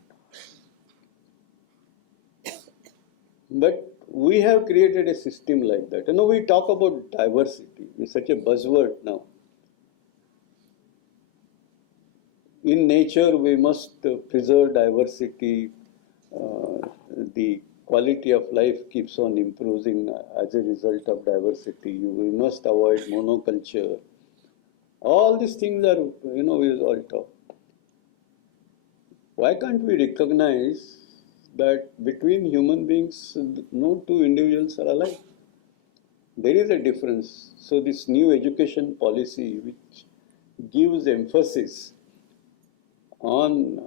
But we have created a system like that. We talk about diversity. It's such a buzzword now. In nature, we must preserve diversity. The quality of life keeps on improving as a result of diversity. We must avoid monoculture. All these things are, we all talk. Why can't we recognize that between human beings, no two individuals are alike? There is a difference. So this new education policy, which gives emphasis on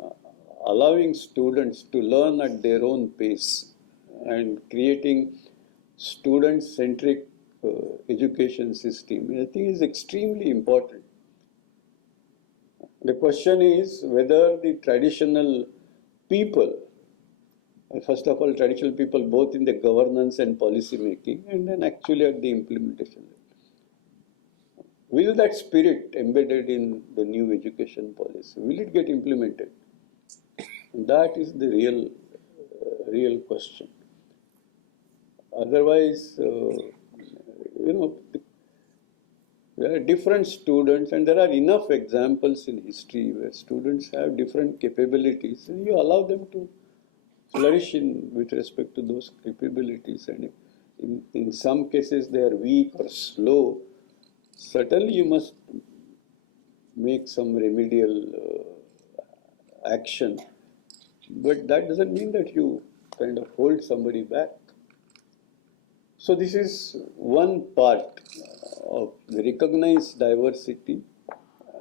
allowing students to learn at their own pace and creating student-centric education system, I think is extremely important. The question is whether the traditional people, first of all, traditional people both in the governance and policy making, and then actually at the implementation level, will that spirit embedded in the new education policy, will it get implemented? That is the real question. Otherwise, there are different students, and there are enough examples in history where students have different capabilities, and you allow them to flourish with respect to those capabilities. And in some cases they are weak or slow, certainly you must make some remedial action, but that doesn't mean that you kind of hold somebody back. So this is one part of the recognized diversity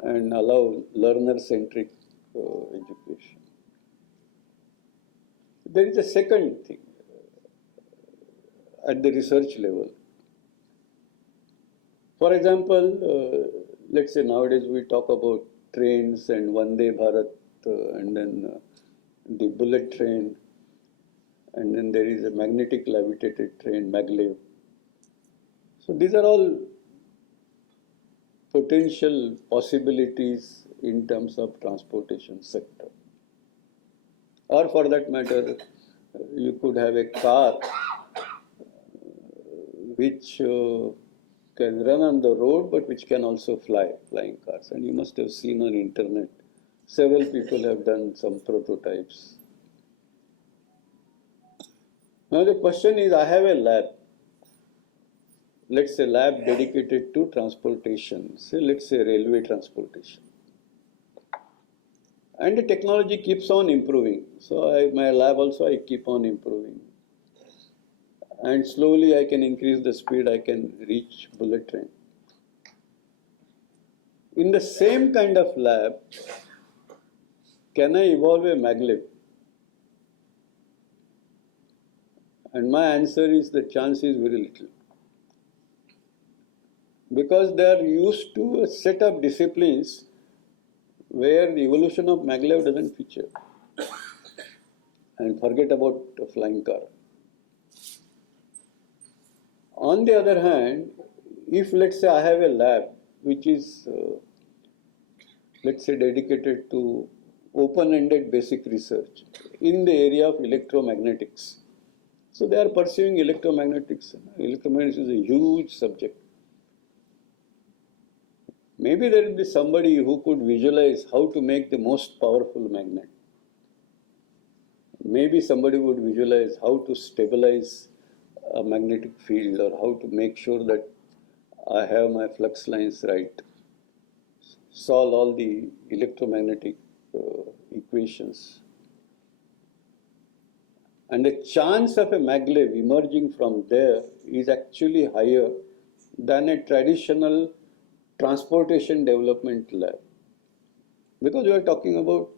and allow learner-centric education. There is a second thing at the research level. For example, let's say nowadays we talk about trains and Vande Bharat and then the bullet train, and then there is a magnetic levitated train, maglev. So these are all potential possibilities in terms of transportation sector. Or for that matter, you could have a car which can run on the road but which can also fly, flying cars. And you must have seen on internet, several people have done some prototypes. Now the question is, I have a lab, let's say lab dedicated to transportation, say let's say railway transportation. And the technology keeps on improving. So my lab also, I keep on improving. And slowly I can increase the speed, I can reach bullet train. In the same kind of lab, can I evolve a maglev? And my answer is the chance is very little. Because they are used to a set of disciplines where the evolution of maglev doesn't feature. And forget about a flying car. On the other hand, if let's say I have a lab which is, let's say, dedicated to open-ended basic research in the area of electromagnetics. So they are pursuing electromagnetics. Electromagnetics is a huge subject. Maybe there will be somebody who could visualize how to make the most powerful magnet. Maybe somebody would visualize how to stabilize a magnetic field or how to make sure that I have my flux lines right. Solve all the electromagnetic equations. And the chance of a maglev emerging from there is actually higher than a traditional transportation development lab. Because we are talking about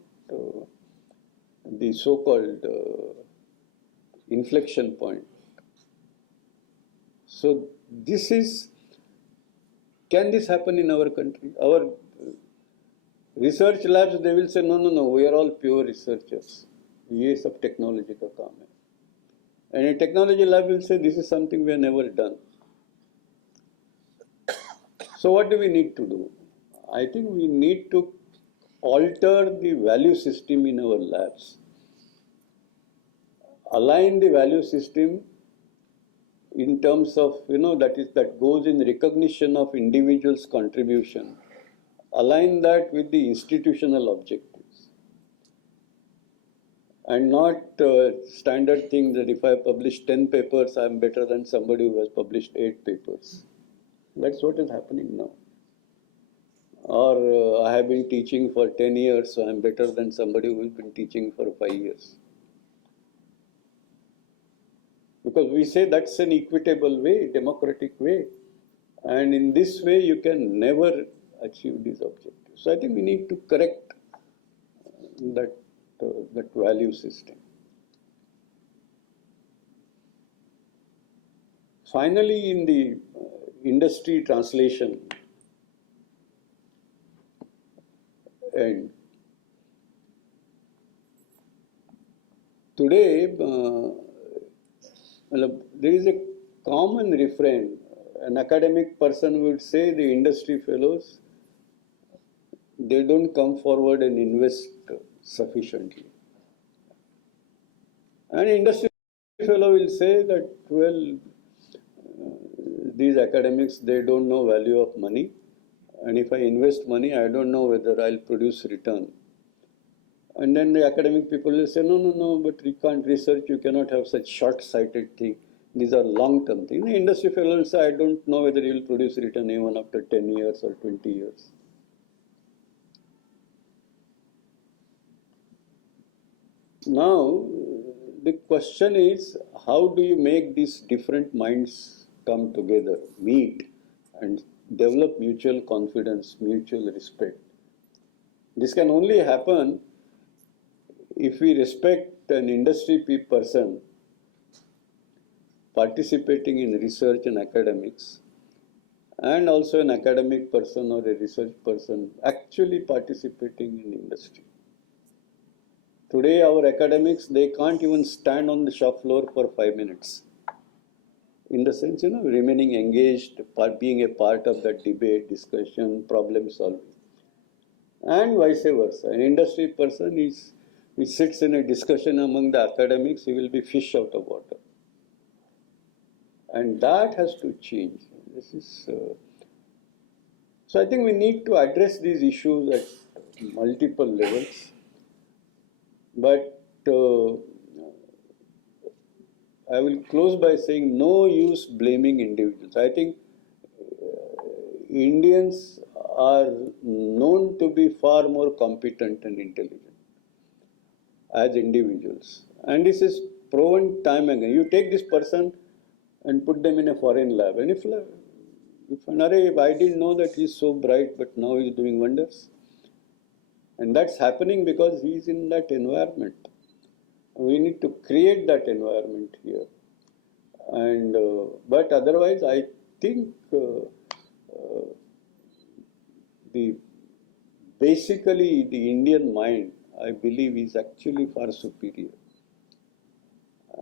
the so-called inflection point. So this is, can this happen in our country? Our research labs, they will say, no, we are all pure researchers. ये सब technology का काम है. And a technology lab will say, this is something we have never done. So what do we need to do? I think we need to alter the value system in our labs. Align the value system in terms of, that goes in recognition of individuals' contribution. Align that with the institutional objectives. And not standard thing that if I publish 10 papers, I am better than somebody who has published 8 papers. That's what is happening now. Or I have been teaching for 10 years, so I'm better than somebody who's been teaching for 5 years. Because we say that's an equitable way, democratic way. And in this way, you can never achieve these objectives. So I think we need to correct that, that value system. Finally, in the industry translation, and today, there is a common refrain. An academic person would say the industry fellows, they don't come forward and invest sufficiently. An industry fellow will say that, well, these academics, they don't know value of money. And if I invest money, I don't know whether I'll produce return. And then the academic people will say, no, but you can't research, you cannot have such short-sighted thing. These are long-term things. The industry fellow will say, I don't know whether you will produce return even after 10 years or 20 years. Now, the question is, how do you make these different minds come together, meet, and develop mutual confidence, mutual respect? This can only happen if we respect an industry person participating in research and academics, and also an academic person or a research person actually participating in industry. Today, our academics, they can't even stand on the shop floor for 5 minutes. In the sense, remaining engaged, being a part of that debate, discussion, problem solving. And vice versa. An industry person he sits in a discussion among the academics, he will be fish out of water. And that has to change. This is so I think we need to address these issues at multiple levels. But I will close by saying no use blaming individuals. I think Indians are known to be far more competent and intelligent as individuals. And this is proven time and again. You take this person and put them in a foreign lab. And if I didn't know that he's so bright, but now he's doing wonders. And that's happening because he's in that environment. We need to create that environment here. And but otherwise, I think basically the Indian mind, I believe, is actually far superior.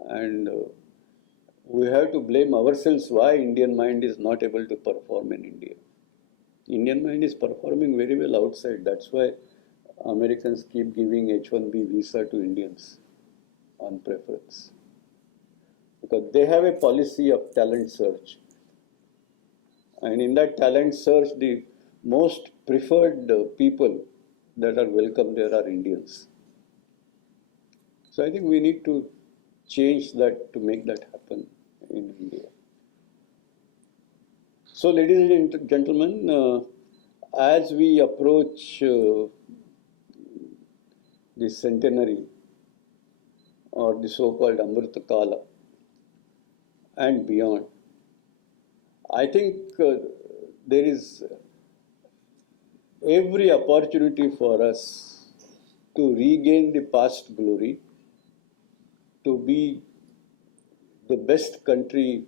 And we have to blame ourselves why Indian mind is not able to perform in India. Indian mind is performing very well outside. That's why Americans keep giving H-1B visa to Indians on preference. Because they have a policy of talent search. And in that talent search, the most preferred people that are welcome there are Indians. So I think we need to change that to make that happen in India. So ladies and gentlemen, as we approach the centenary or the so-called Amrita Kala and beyond, I think there is every opportunity for us to regain the past glory, to be the best country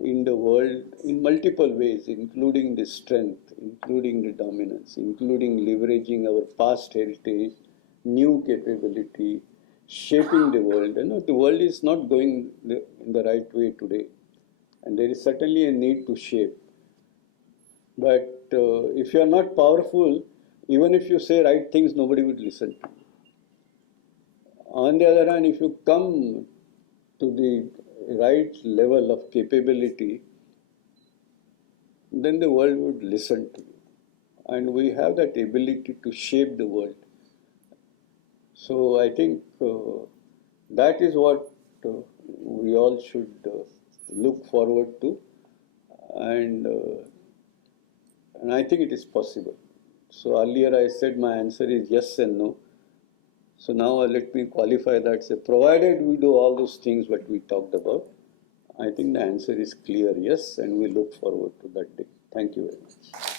in the world in multiple ways, including the strength, including the dominance, including leveraging our past heritage, new capability, shaping the world. The world is not going in the right way today, and there is certainly a need to shape. But if you are not powerful, even if you say right things, nobody would listen to you. On the other hand, if you come to the right level of capability, then the world would listen to you. And we have that ability to shape the world. So I think that is what we all should look forward to. And And I think it is possible. So earlier I said my answer is yes and no. So now let me qualify that. Say, provided we do all those things what we talked about, I think the answer is clear yes, and we look forward to that day. Thank you very much.